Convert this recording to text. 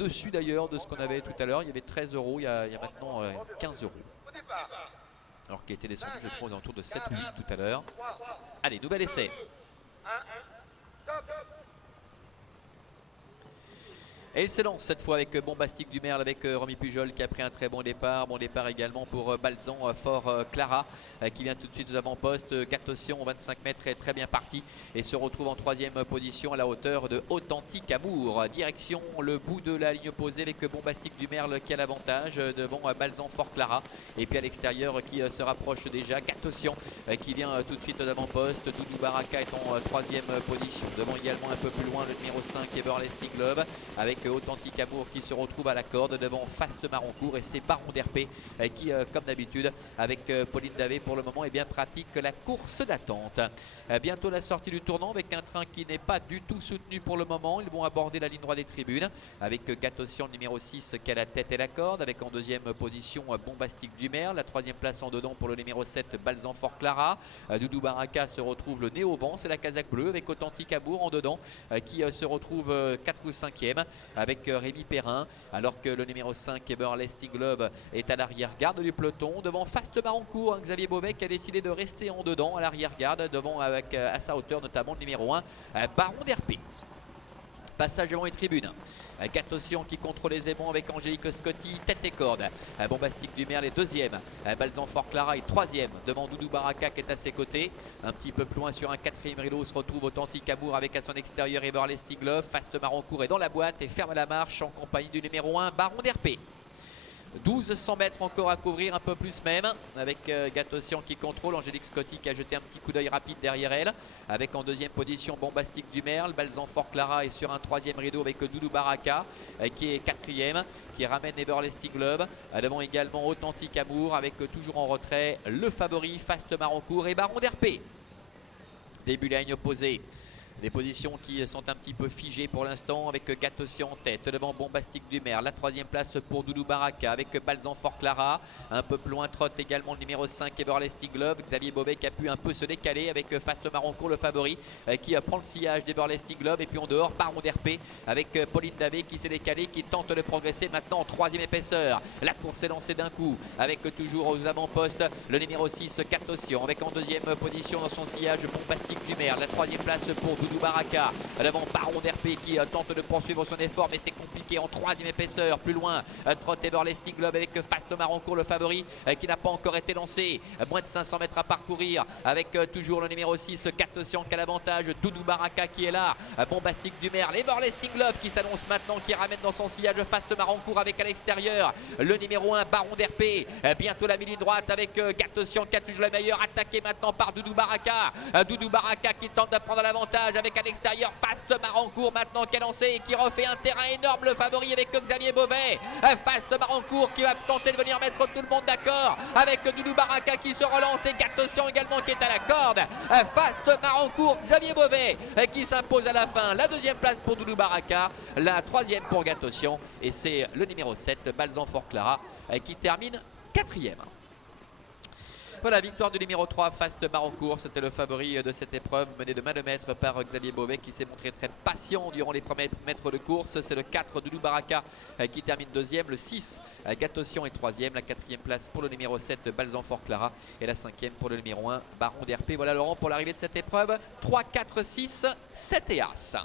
au-dessus d'ailleurs de ce qu'on avait tout à l'heure. Il y avait 13 €, il y a maintenant 15 €. Alors qu'il était descendu, je crois, aux alentours de 7 ou 8 tout à l'heure. Allez, nouvel essai. Et il s'élance cette fois avec Bombastique du Merle, avec Romy Pujol qui a pris un très bon départ. Bon départ également pour Balzan Fort Clara qui vient tout de suite aux avant-postes. Gatossian 25 mètres est très bien parti et se retrouve en troisième position à la hauteur de Authentique Amour. Direction le bout de la ligne opposée avec Bombastique du Merle qui a l'avantage devant Balzan Fort Clara. Et puis à l'extérieur qui se rapproche déjà Gatossian qui vient tout de suite aux avant-postes. Doudou Baraka est en troisième position. Devant également un peu plus loin le numéro 5 Everlasting Love avec Authentique Amour qui se retrouve à la corde devant Fast Maroncourt et c'est Baron d'Herpé qui comme d'habitude avec Pauline Davé pour le moment bien pratique la course d'attente. Bientôt la sortie du tournant avec un train qui n'est pas du tout soutenu pour le moment. Ils vont aborder la ligne droite des tribunes avec Gatossian numéro 6 qui a la tête et la corde avec en deuxième position Bombastique du Merle. La troisième place en dedans pour le numéro 7 Balzan Fort Clara. Doudou Baraka se retrouve le nez au vent, c'est la casaque bleue avec Authentique Amour en dedans qui se retrouve 4 ou 5e avec Rémi Perrin, alors que le numéro 5 Everlasting Love est à l'arrière-garde du peloton devant Fast Maroncourt. Xavier Beauvais qui a décidé de rester en dedans à l'arrière-garde devant avec à sa hauteur notamment le numéro 1 Baron d'Herpé. Passage devant les tribunes. Gatossian qui contrôle aisément avec Angélique Scotti, tête et corde. Bombastique du Merle est deuxième. Balzan Fort Clara est troisième devant Doudou Baraka qui est à ses côtés. Un petit peu plus loin sur un quatrième rideau se retrouve Authentique Amour avec à son extérieur Everlasting Love. Fast Maroncourt est dans la boîte et ferme la marche en compagnie du numéro 1 Baron d'Herpé. 1200 mètres encore à couvrir, un peu plus même, avec Gatossian qui contrôle, Angélique Scotti qui a jeté un petit coup d'œil rapide derrière elle, avec en deuxième position Bombastique du Merle. Balzan Fort Clara est sur un troisième rideau avec Doudou Baraka qui est quatrième, qui ramène Everlasting Love, devant également Authentique Amour avec toujours en retrait le favori Fast Maroncourt et Baron d'Herpé. Début de la ligne opposée. Des positions qui sont un petit peu figées pour l'instant avec Gatossian en tête devant Bombastique du Merle. La troisième place pour Doudou Baraka avec Balzan Fort Clara. Un peu plus loin trotte également le numéro 5 Everlasting Love. Xavier Beauvais qui a pu un peu se décaler avec Fast Maroncourt le favori qui prend le sillage d'Everlasting Love. Et puis en dehors Baron d'Herpé avec Pauline Davé qui s'est décalée, qui tente de progresser maintenant en troisième épaisseur. La course est lancée d'un coup avec toujours aux avant-postes le numéro 6 Gatossian avec en deuxième position dans son sillage Bombastique du Merle. La troisième place pour Doudou Baraka devant Baron d'Herpé qui tente de poursuivre son effort mais c'est compliqué en troisième épaisseur. Plus loin trotte Everlasting Love avec Fast Maroncourt le favori qui n'a pas encore été lancé. Moins de 500 mètres à parcourir avec toujours le numéro 6 Gatossian qui a l'avantage. Doudou Baraka qui est là, Bombastique du Merle, Everlasting Love qui s'annonce maintenant, qui ramène dans son sillage Fast Maroncourt avec à l'extérieur le numéro 1 Baron d'Herpé. Bientôt la ligne droite avec Gatossian qui a toujours la meilleure, attaqué maintenant par Doudou Baraka. Doudou Baraka qui tente de prendre l'avantage avec à l'extérieur Fast Maroncourt maintenant qui est lancé et qui refait un terrain énorme, le favori avec Xavier Beauvais. Fast Maroncourt qui va tenter de venir mettre tout le monde d'accord avec Doudou Baraka qui se relance et Gatossian également qui est à la corde. Fast Maroncourt, Xavier Beauvais qui s'impose à la fin. La deuxième place pour Doudou Baraka, la troisième pour Gatossian et c'est le numéro 7 Balzan Fort Clara qui termine quatrième. Voilà, victoire du numéro 3 Fast Maroncourt, c'était le favori de cette épreuve, mené de main de maître par Xavier Beauvais qui s'est montré très patient durant les premiers mètres de course. C'est le 4 Doudou Baraka qui termine deuxième, le 6 Gatossian est troisième, la quatrième place pour le numéro 7 Balzan Fort Clara et la cinquième pour le numéro 1 Baron d'Herpé. Voilà Laurent pour l'arrivée de cette épreuve, 3, 4, 6, 7 et As.